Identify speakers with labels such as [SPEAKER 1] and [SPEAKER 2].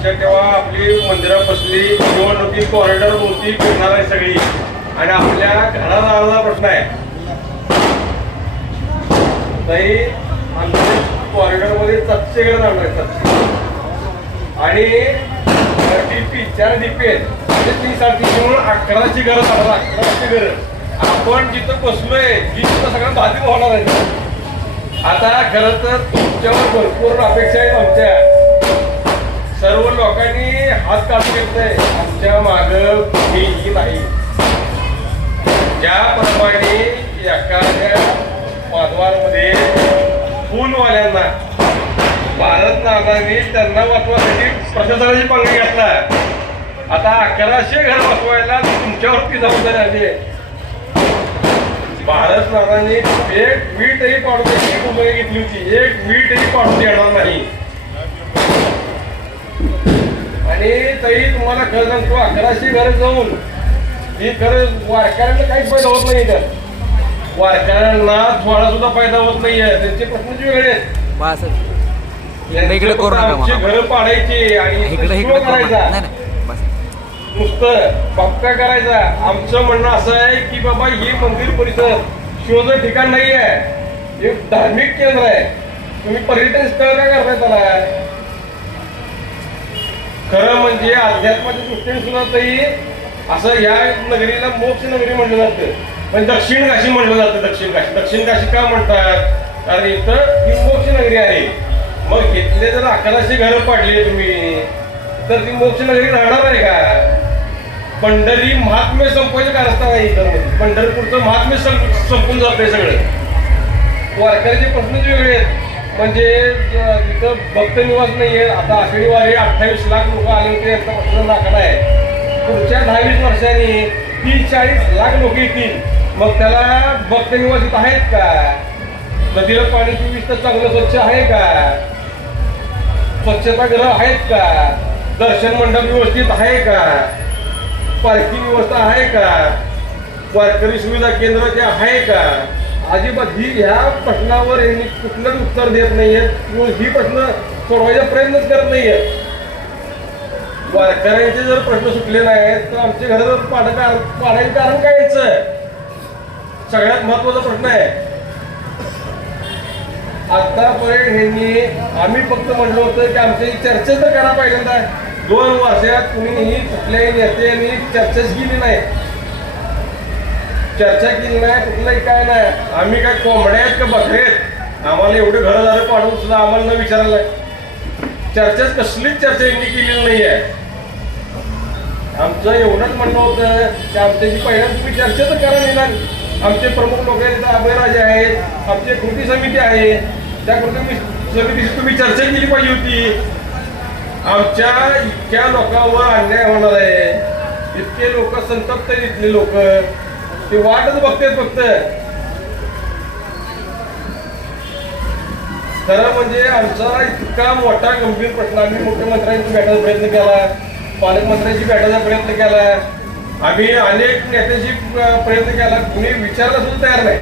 [SPEAKER 1] लक्षात ठेवा आपली मंदिरात बसली निवडणुकी कॉरिडॉर भोवती फिरणार आहे सगळी. आणि आपल्या घरादाराचा प्रश्न आहे. तरी आमच्या कॉरिडॉरमध्ये सातशे घर जाणार आहे आणि डीपी चार डीपी आहेत. म्हणजे तीन साडेतीनशे म्हणून अकराची गरज जाणार अकराची गरज. आपण जिथं बसलोय जी तिथं सगळं बाधित होणार आहे. आता खरं तर तुमच्यावर भरपूर अपेक्षा आहेत आमच्या. आज हात काढून आमच्या माग कुणीही नाही ज्याप्रमाणे एखाद्या माधवांमध्ये फुलवाल्यांना भारत नागाने त्यांना वाचवासाठी प्रशासनाची पंगडी घातला आता अकराशे घर वाचवायला तुमच्यावरती जबाबदारी आली आहे भारत नागाने एक वीटही पाडू द्यायची भूमिका घेतली होती. एक वीटही पाडू देणार नाही. आणि तरी तुम्हाला खरं सांगतो अकराशे घर जाऊन ही खरं वारकऱ्यांना काहीच फायदा होत नाही तर वारकऱ्यांना थोडा सुद्धा फायदा होत नाहीये. त्यांचे प्रश्नच वेगळे आहेत. आमची घरं पाडायची आणि करायचा.
[SPEAKER 2] नाही नाही. बस.
[SPEAKER 1] नुसतं पक्का करायचा. आमचं म्हणणं असं आहे की बाबा ही मंदिर परिसर शोचं ठिकाण नाही आहे हे धार्मिक केंद्र आहे. तुम्ही पर्यटन स्थळ काय करताय त्याला? खरं म्हणजे अध्यात्माच्या दृष्टीने सुद्धा तरी असं या नगरीला मोक्ष नगरी म्हटलं जातं. पण दक्षिण काशी म्हटलं जातं दक्षिण काशी. दक्षिण काशी का म्हणतात? कारण इथं ही मोक्ष नगरी आहे. मग घेतले जर अकराशे घरं पाडली तुम्ही तर ती मोक्ष नगरी राहणार आहे का? पंढरी महात्म्य संपवायचं कारस्थान आहे इथं म्हणजे. पंढरपूरचं महात्म्य संप- संपून जातंय सगळं. वारकऱ्याचे प्रश्नच वेगळे आहेत. म्हणजे तिथं भक्त निवास आहे आता आषाढी वारी अठ्ठावीस लाख लोक आले होते यांचा प्रश्न दाखला आहे. पुढच्या दहावीस वर्षांनी तीस चाळीस लाख लोक येतील. मग त्याला भक्त निवास इथं आहेत का? नदीला पाणी चोवीस तर चांगलं स्वच्छ आहे का? स्वच्छतागृह आहेत का? दर्शन मंडप व्यवस्थित आहे का? पार्किंग व्यवस्था आहे का? वारकरी सुविधा केंद्र ते आहे का? अजिबात ही ह्या प्रश्नावर यांनी कुठलंच उत्तर देत नाहीयेत किंवा ही प्रश्न सोडवायचा प्रयत्नच करत नाहीयेत वारकऱ्यांचे जर प्रश्न सुटले नाहीत तर आमचे घर जर पाडायचं कारण काय याचं? सगळ्यात महत्त्वाचा प्रश्न आहे. आतापर्यंत ह्यांनी आम्ही फक्त म्हणलो होतं की आमची चर्चा तर करा पहिल्यांदा. दोन वर्षात कुणीही कुठल्याही नेत्यांनी चर्चाच केली नाही. चर्चा केली नाही कुठलंही काय नाही. आम्ही काय कोंबड्या आहेत का बकरे आहेत? आम्हाला एवढे घरं झालं पाडून सुद्धा आम्हाला न विचारायला चर्चाच कसलीच चर्चा यांनी केलेली नाही आहे. आमचं एवढंच म्हणणं होतं की आमच्याशी पहिल्यांदा तुम्ही चर्चा तर करा निदान आमचे प्रमुख लोक आहेत अभयराजे आहेत आमची कृती समिती आहे. त्या कृती समितीशी तुम्ही चर्चा केली पाहिजे होती. आमच्या इतक्या लोकांवर अन्याय होणार आहे. इतके लोक संतप्त इथले लोक. ती वाटच बघते फक्त. खरं म्हणजे आमचा इतका मोठा गंभीर प्रश्न आम्ही मुख्यमंत्र्यांची भेटायचा प्रयत्न केला पालकमंत्र्यांची भेटायचा प्रयत्न केला. आम्ही अनेक नेत्याशी प्रयत्न केला. कुणी विचारला सुद्धा तयार नाही.